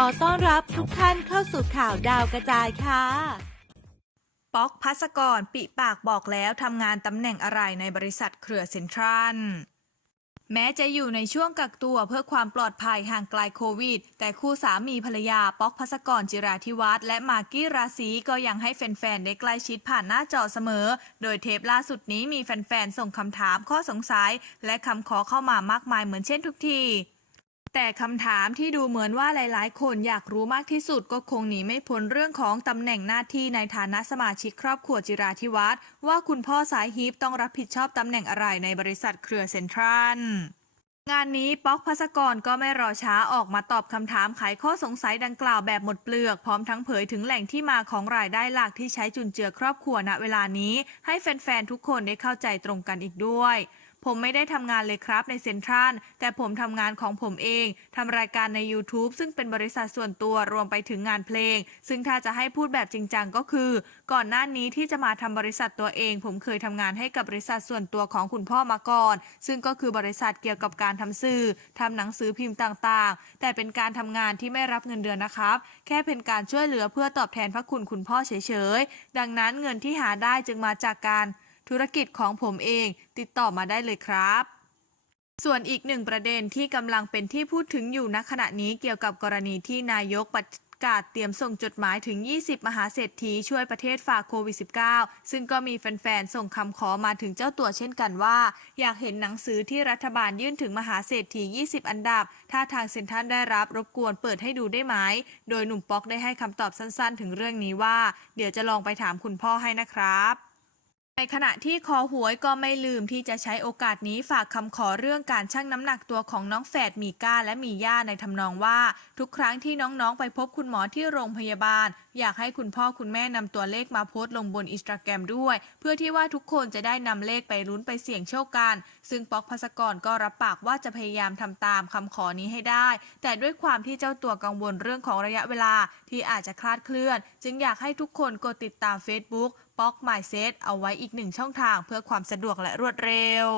ขอต้อนรับทุกท่านเข้าสู่ข่าวดาวกระจายค่ะ ป๊อกพัสกรปิปากบอกแล้วทำงานตำแหน่งอะไรในบริษัทเครือเซ็นทรัลแม้จะอยู่ในช่วงกักตัวเพื่อความปลอดภัยห่างไกลโควิด แต่คู่สามีภรรยา ป๊อกพัสกรจิราธิวัฒน์และมากกี้ราศีก็ยังให้แฟนๆ ได้ใกล้ชิดผ่านหน้าจอเสมอ โดยเทปล่าสุดนี้มีแฟนๆ ส่งคำถามข้อสงสัย และคำขอเข้ามามากมายเหมือนเช่นทุกที แต่คำถามที่ดูเหมือนว่าหลาย ๆ คนอยากรู้มากที่สุดก็คงหนีไม่พ้นเรื่องของตำแหน่งหน้าที่ในฐานะสมาชิกครอบครัวจิราธิวัฒน์ว่าคุณพ่อสายฮีปต้องรับผิดชอบตำแหน่งอะไรในบริษัทเครือเซ็นทรัลงานนี้ป๊อกพัสกรก็ไม่รอช้าออกมาตอบคำถามไขข้อสงสัยดังกล่าวแบบหมดเปลือก พร้อมทั้งเผยถึงแหล่งที่มาของรายได้หลักที่ใช้จุนเจือครอบครัวณเวลานี้ ให้แฟน ๆ ทุกคนได้เข้าใจตรงกันอีกด้วย ผมไม่ได้ทำงานเลยครับในเซ็นทรัลแต่ผมทำงานของผมเองทำรายการใน YouTube ซึ่งเป็นบริษัทส่วนตัวรวมไปถึงงานเพลง ซึ่งถ้าจะให้พูดแบบจริงจังก็คือ ก่อนหน้านี้ที่จะมาทำบริษัทตัวเอง ผมเคยทำงานให้กับบริษัทส่วนตัวของคุณพ่อมาก่อน ซึ่งก็คือบริษัทเกี่ยวกับการทำสื่อทำหนังสือพิมพ์ต่างๆ แต่เป็นการทำงานที่ไม่รับเงินเดือนนะครับ แค่เป็นการช่วยเหลือเพื่อตอบแทนพระคุณคุณพ่อเฉยๆดังนั้นเงินที่หาได้จึงมาจากการ ธุรกิจของผมเองติดต่อมาได้เลยครับ ส่วนอีกหนึ่งประเด็นที่กำลังเป็นที่พูดถึงอยู่ณขณะนี้เกี่ยวกับกรณีที่นายกประกาศเตรียมส่งจดหมายถึง 20 มหาเศรษฐีช่วยประเทศฝ่าโควิด -19 ซึ่งก็มีแฟนๆ ส่งคำขอมาถึงเจ้าตัวเช่นกันว่า อยากเห็นหนังสือที่รัฐบาลยื่นถึงมหาเศรษฐี 20 อันดับ ถ้าทางเซ็นทรัลได้รับรบกวนเปิดให้ดูได้ไหม โดยหนุ่มป๊อกได้ให้คำตอบสั้นๆ ถึงเรื่องนี้ว่า เดี๋ยวจะลองไปถามคุณพ่อให้นะครับ ในขณะที่คอหวยก็ไม่ลืมที่จะใช้โอกาสนี้ฝากคำขอเรื่องการชั่งน้ำหนักตัวของน้องแฝดมีก้าและมีย่าในทำนองว่า ทุกครั้งที่น้องๆ ไปพบคุณหมอที่โรงพยาบาล อยากให้คุณพ่อคุณแม่นำตัวเลขมาโพสต์ลงบนอินสตาแกรมด้วย เพื่อที่ว่าทุกคนจะได้นำเลขไปลุ้นไปเสี่ยงโชคกัน ซึ่งป๊อกพัสกรก็รับปากว่าจะพยายามทำตามคำขอนี้ให้ได้ แต่ด้วยความที่เจ้าตัวกังวลเรื่องของระยะเวลาที่อาจจะคลาดเคลื่อน จึงอยากให้ทุกคนกดติดตาม Facebook ป๊อก m y s e t เอาไว้อีกหนึ่งช่องทางเพื่อความสะดวกและรวดเร็ว